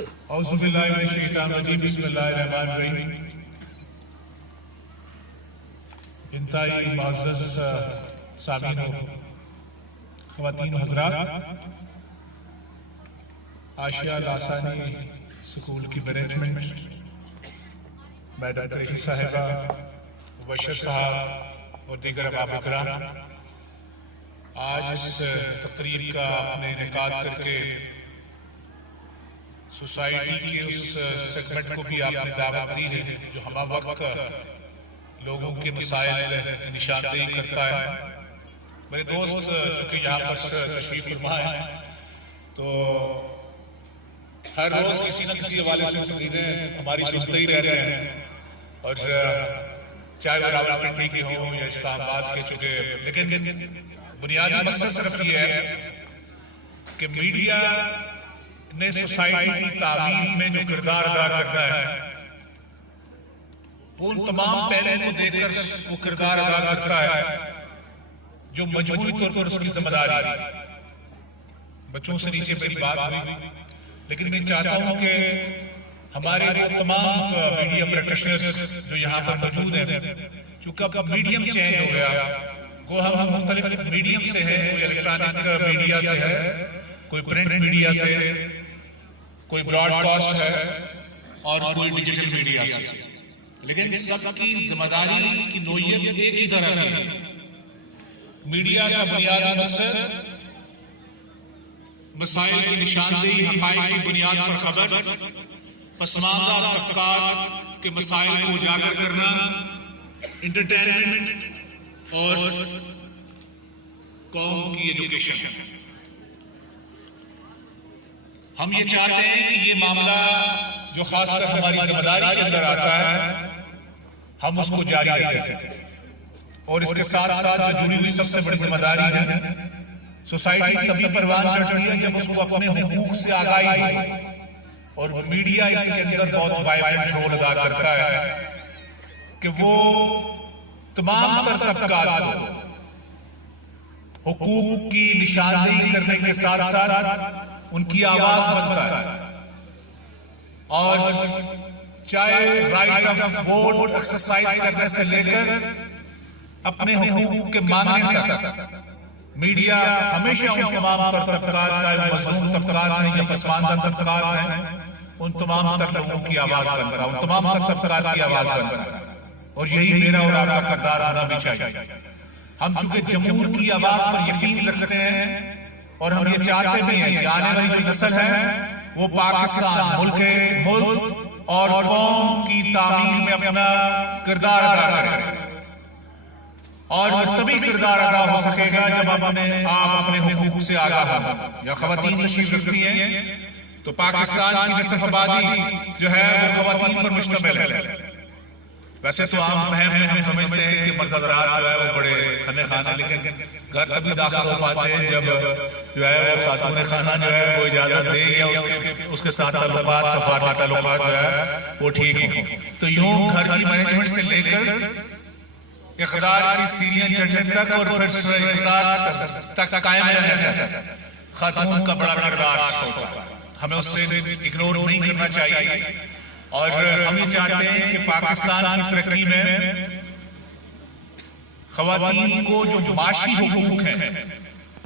اعوذ باللہ من الشیطان الرجیم بسم اللہ الرحمن الرحیم. انتہائی معزز سامعین و خواتین و حضرات، آشیا لاسانی سکول کی مینجمنٹ، میڈم قریشی صاحبہ، مبشر صاحب اور دیگر احباب اکرام، آج اس تقریب کا آپ نے انعقاد کر کے سوسائٹی کے اس سیگمنٹ کو بھی آپ نے دعوت دی ہے جو ہمہ وقت لوگوں کے مسائل نشاندہی کرتا ہے. میرے دوست جو کہ یہاں پر تشریف فرما ہے تو ہر روز کسی نہ کسی حوالے سے تقریریں ہماری سنتے ہی رہتے ہیں، اور چاہے وہ راولپنڈی کے ہوں یا اسلام آباد کے، چونکہ لیکن بنیادی مقصد صرف یہ ہے کہ میڈیا نے سوسائٹی کی تعمیر میں جو کردار ادا کرنا ہے ان تمام پہلوؤں کو دیکھ کر وہ کردار ادا کرتا ہے جو مجموعی طور پر اس کی ذمہ داری ہے. بچوں سے نیچے میری بات ہوئی، لیکن میں چاہتا ہوں کہ ہمارے وہ تمام میڈیا پریکٹیشنرز جو یہاں پر موجود ہیں، چونکہ اب میڈیم چینج ہو گیا، وہ ہم مختلف میڈیم سے ہیں، کوئی الیکٹرانک میڈیا سے ہے، کوئی پرنٹ میڈیا سے، کوئی براڈ کاسٹ ہے اور کوئی ڈیجیٹل میڈیا سے، لیکن سب کی ذمہ داری کی نوعیت ایک ہی طرح کی ہے. میڈیا کا بنیادی مقصد مسائل کی نشاندہی، حقائق کی بنیاد پر خبر، پسماندہ طبقات کے مسائل کو اجاگر کرنا، انٹرٹینمنٹ اور قوم کی ایجوکیشن. ہم یہ چاہتے ہیں کہ یہ معاملہ جو خاص کر ہماری ذمہ داری کے اندر آتا ہے ہم اس کو جاری رکھیں، اور اس کے ساتھ ساتھ جو جڑی ہوئی سب سے بڑی ذمہ داری ہے، سوسائٹی تبھی پروان چڑھتی ہے جب اس کو اپنے حقوق سے آگاہی ہو، اور میڈیا اس کے اندر بہت وائبرنٹ رول ادا کرتا ہے کہ وہ تمام تر طبقات کو حقوق کی نشاندہی کرنے کے ساتھ ساتھ ان کی آواز بنتا ہے، اور چاہے رائٹ آف ووٹ ایکسرسائز کرنے سے لے کر اپنے حقوق کے مانگنے تک میڈیا ہمیشہ ان تمام تر طبقات، چاہے مظلوم طبقات ہیں یا پسماندہ طبقات ہیں، ان تمام تر لوگوں کی آواز بنتا ہے، ان تمام تر طبقات کی آواز بنتا ہے. اور یہی میرا اور آپ کا کردار ہونا بھی چاہیے. ہم چونکہ جمہور کی آواز پر یقین رکھتے ہیں، اور ہم یہ چاہتے بھی ہیں کہ آنے والی جو نسل ہے وہ پاکستان ملک اور قوم کی تعمیر میں اپنا کردار ادا کرے، اور وہ تبھی کردار ادا ہو سکے گا جب آپ اپنے حقوق سے آگاہ ہوں. یا خواتین تشریف رکھتی ہیں تو پاکستان کی نصف آبادی جو ہے وہ خواتین پر مشتمل ہے. ویسے تو عام فہم میں ہم سمجھتے ہیں کہ مرد حضرات جو ہے وہ بڑے کھانے خانے، لیکن گھر تبھی داخل ہو پاتے ہیں جب جو ہے وہ خاتون خانہ جو ہے وہ اجازت دے یا اس کے ساتھ تعلقات، سفارتی تعلقات جو ہے وہ ٹھیک ہوں. تو یوں گھر کی مینجمنٹ سے لے کر اقتدار کی سیڑھیاں چڑھنے تک اور پھر اقتدار تک قائم رہنے تک خاتون کا بڑا کردار ہوتا ہے. ہمیں اس سے اگنور نہیں کرنا چاہیے، اور ہم یہ چاہتے ہیں کہ پاکستان کی ترقی میں خواتین کو جو معاشی حقوق ہیں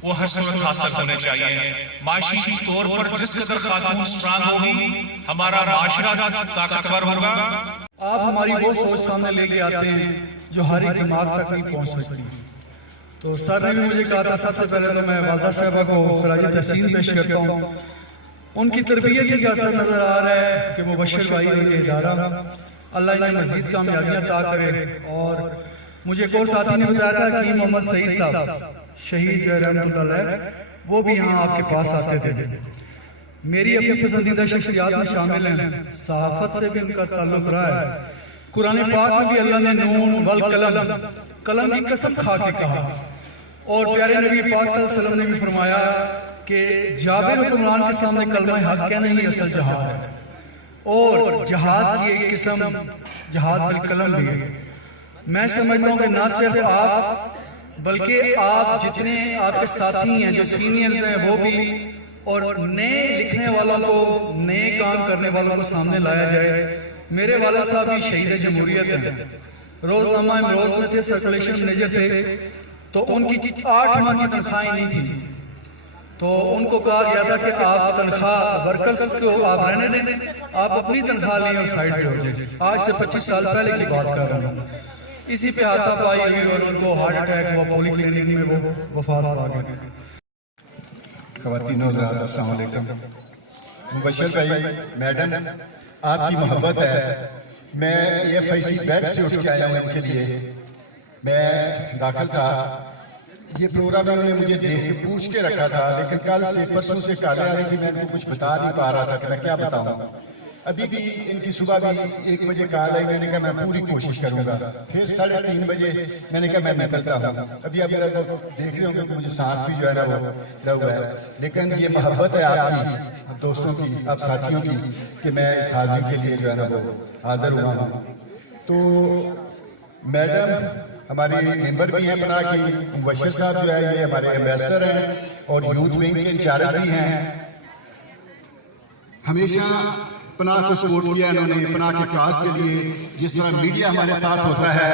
وہ ہر صورت حاصل ہونے چاہیے. معاشی طور پر جس قدر خاتون سٹرانگ ہوگی ہمارا معاشرہ طاقتور ہوگا. آپ ہماری وہ سوچ سامنے لے کے آتے ہیں جو ہر ایک دماغ تک نہیں پہنچ سکتی. تو سر نے بھی مجھے کہا تھا، سب سے پہلے تو میں والدہ صاحبہ کو خراج تحسین پیش کرتا ہوں. ان کی تربیت ہی کا اثر نظر آ رہا ہے کہ مبشر بھائی اور یہ ادارہ اللہ انہیں مزید کامیابیاں عطا کرے. اور مجھے ایک اور ساتھی نے بتایا تھا کہ محمد سعید صاحب شہید جو ہے رحمۃ اللہ علیہ، وہ بھی یہاں آپ کے پاس آتے تھے. میری اپنی پسندیدہ شخصیات میں شامل ہیں، صحافت سے بھی ان کا تعلق رہا ہے. قرآن پاک میں بھی اللہ نے نون والقلم، قلم کی قسم کھا کے کہا، اور پیارے نبی پاک صلی اللہ علیہ وسلم نے بھی فرمایا کہ جابر حکمران کے سامنے کلمہ حق کہنا ہی اصل جہاد ہے. اور جہاد کی ایک قسم جہاد بالقلم بھی ہے. میں سمجھتا ہوں کہ نہ صرف آپ بلکہ آپ جتنے آپ کے ساتھی ہیں جو سینئرز ہیں وہ بھی اور نئے لکھنے والوں کو، نئے کام کرنے والوں کو سامنے لایا جائے۔ میرے والد صاحب بھی شہید جمہوریت ہیں، روزنامہ امروز میں تھے، سرکولیشن منیجر تھے، تو ان کی 8 ماہ کی تنخواہیں نہیں تھی، تو ان کو کہا گیا تھا کہ آپ تنخواہ ورکرز کو آپ رہنے دیں، آپ اپنی تنخواہ لیں اور سائڈ پہ ہو جائیں۔ آج سے 25 سال پہلے کی بات کر رہا ہوں۔ اسی پہ ہاتھا پائی ہوئی اور ان کو ہارٹ اٹیک ہوا، پولی کلینک میں وہ وفات پا گئے۔ خواتین و حضرات السلام علیکم۔ مبشر بھائی، میڈم، آپ کی محبت ہے، میں AFIC بیڈ سے اٹھ کے آیا ہوں ان کے لیے۔ میں داخل تھا، یہ پروگرام انہوں نے مجھے دیکھ کے پوچھ کے رکھا تھا، لیکن کل سے پرسوں سے کالیں آ رہی تھی، میں ان کو کچھ بتا نہیں پا رہا تھا کہ میں کیا بتاؤں۔ ابھی بھی ان کی صبح بھی 1 بجے کال آئی، میں نے کہا میں پوری کوشش کروں گا۔ پھر 3:30 بجے میں نے کہا میں نکلتا ہوں۔ ابھی آپ میرا دیکھ رہے ہوں گے مجھے سانس بھی جو ہے نا وہ لگا ہوا ہے، لیکن یہ محبت ہے آپ کی، دوستوں کی، آپ ساتھیوں کی، کہ میں اس حاضری کے لیے جو ہے نا وہ حاضر ہوا ہوں۔ تو میڈم ہماری ممبر بھی ہیں پناہ کی، مبشر صاحب جو ہے یہ ہمارے ایمبیسڈر ہیں اور یوتھ ونگ کے انچارج بھی ہیں۔ ہمیشہ پناہ کو سپورٹ کیا انہوں نے، پناہ کے کاز کے لیے۔ جس طرح میڈیا ہمارے ساتھ ہوتا ہے،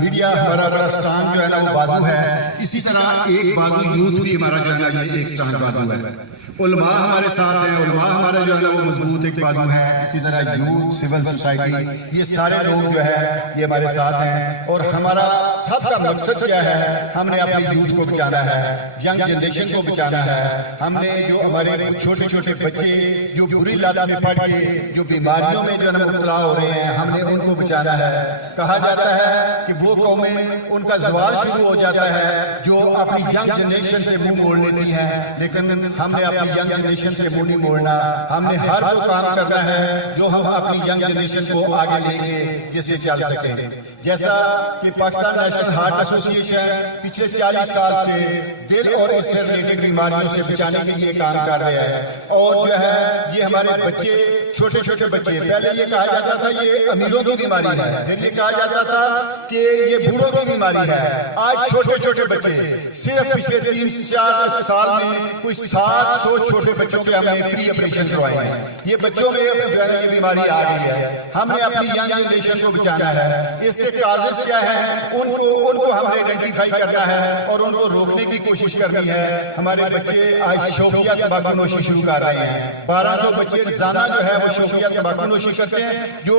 میڈیا ہمارا بڑا سٹرانگ جو ہے نا وہ بازو ہے، اسی طرح ایک بازو یوتھ بھی ہمارا جو ہے نا یہ ایک سٹرانگ بازو ہے۔ علماء ہمارے ساتھ ہیں، علماء ہمارے جو ہے نا وہ مضبوط ایک بازو ہیں، اسی طرح یوتھ، سول سوسائٹی، یہ سارے لوگ جو ہے یہ ہمارے ساتھ ہیں۔ اور ہمارا سب کا مقصد کیا ہے؟ ہم نے اپنی یوتھ کو بچانا ہے، ینگ جنریشن کو بچانا ہے۔ ہم نے جو ہمارے چھوٹے چھوٹے بچے جو بری لت میں پڑ کے جو بیماریوں میں جو ہے نا مبتلا ہو رہے ہیں، ہم نے ان کو بچانا ہے۔ کہا جاتا ہے کہ وہ قومیں ان کا زوال شروع ہو جاتا ہے جو اپنی ینگ جنریشن سے منہ موڑ لیتی ہیں، لیکن ہم نے اپنی ینگ جنریشن سے منہ نہیں موڑنا۔ ہم نے ہر وہ کام کرنا ہے جو ہم اپنی ینگ جنریشن کو آگے لے کے جس سے چل سکیں۔ جیسا کہ پاکستان نیشنل ہارٹ ایسوسی ایشن پچھلے 40 سال سے دل اور اس سے ریلیٹڈ بیماریوں سے بچانے کے لیے کام کر رہا ہے، اور جو ہے یہ ہمارے بچے، چھوٹے چھوٹے بچے، پہلے یہ کہا جاتا تھا یہ امیروں کی بیماری ہے، پھر یہ کہا جاتا تھا کہ یہ بوڑھوں کی بیماری ہے۔ آج چھوٹے چھوٹے بچے، صرف پچھلے 3-4 سال میں کوئی 700 چھوٹے بچوں کے ہم نے فری آپریشن کروائے ہیں۔ یہ بچوں میں جو ہے نا یہ بیماری آ گئی ہے۔ ہم نے اپنی ینگ جنریشن کو بچانا ہے۔ اس کے کازز کیا ہیں ان کو ہم نے آئیڈینٹیفائی کرنا ہے اور ان کو روکنے کی کوشش کرنی ہے۔ ہمارے بچے آج شوقیہ تمباکو نوشی شروع کر رہے ہیں، 1200 بچے روزانہ جو ہے وہ شوقیہ تمباکو نوشی کرتے ہیں، جو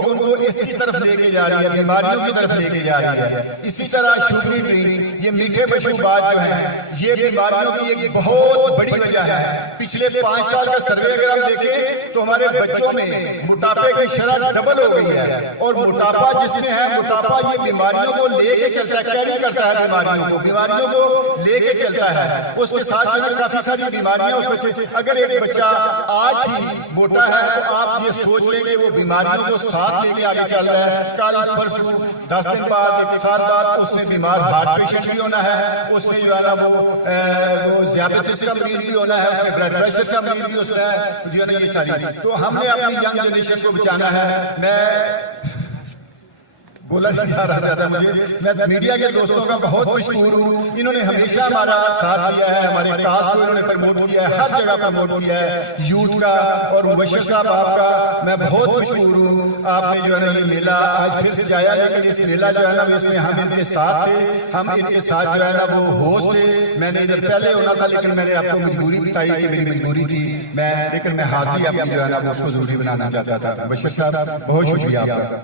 ان کو اس طرف لے کے جا رہی ہے، بیماریوں کی طرف لے کے جا رہی ہے۔ اسی طرح شوگری ڈرنک، یہ میٹھے مشروبات جو ہیں، یہ بیماریوں کی ایک بہت بڑی وجہ ہے۔ پچھلے 5 سال کا سروے اگر ہم دیکھیں تو ہمارے بچوں میں موٹاپے کی شرح ڈبل ہو گئی ہے، اور موٹاپا جس میں ہے، موٹاپا یہ بیماریوں کو لے کے چلتا ہے، کیری کرتا ہے بیماریوں کو لے کے چلتا ہے۔ اس کے ساتھ جو کافی ساری بیماریاں اس بچے، اگر ایک بچہ آج ہی موٹا ہے تو آپ یہ سوچ لیں کہ وہ بیماریوں کو ساتھ لے کے آگے چل رہا ہے۔ کل پرسوں 10 دن بعد، ایک سال بعد اس نے بیمار ہارٹ پیشنٹ بھی ہونا ہے، اس نے جو ہے نا وہ ذیابیطس کا مریض بھی ہونا ہے، اس میں بلڈ پریشر کا مریض بھی ہونا ہے، جو ہے نا یہ ساری۔ تو ہم نے اپنی ینگ جنریشن کو بچانا ہے۔ میں بولا نہیں جا رہا تھا مجھے، میں میڈیا کے دوستوں کا بہت مشکور ہوں، انہوں نے ہمیشہ ہمارا ساتھ دیا ہے، ہمارے کاز کو انہوں نے پروموٹ کیا ہے، ہر جگہ پروموٹ کیا ہے، یوتھ کا۔ اور مبشر صاحب آپ کا میں بہت مشکور ہوں، آپ نے جو ہے نا یہ میلہ آج پھر سجایا، لیکن اس میلہ جو ہے نا اس میں ہم ان کے ساتھ تھے، ہم ان کے ساتھ جو ہے نا وہ ہوسٹ تھے۔ میں نے ادھر پہلے ہونا تھا، لیکن میں نے آپ کو مجبوری بتائی کہ میری مجبوری تھی، لیکن میں حاضری اپنی جو ہے نا اس کو ضروری بنانا چاہتا تھا۔ مبشر صاحب بہت شکریہ آپ کا۔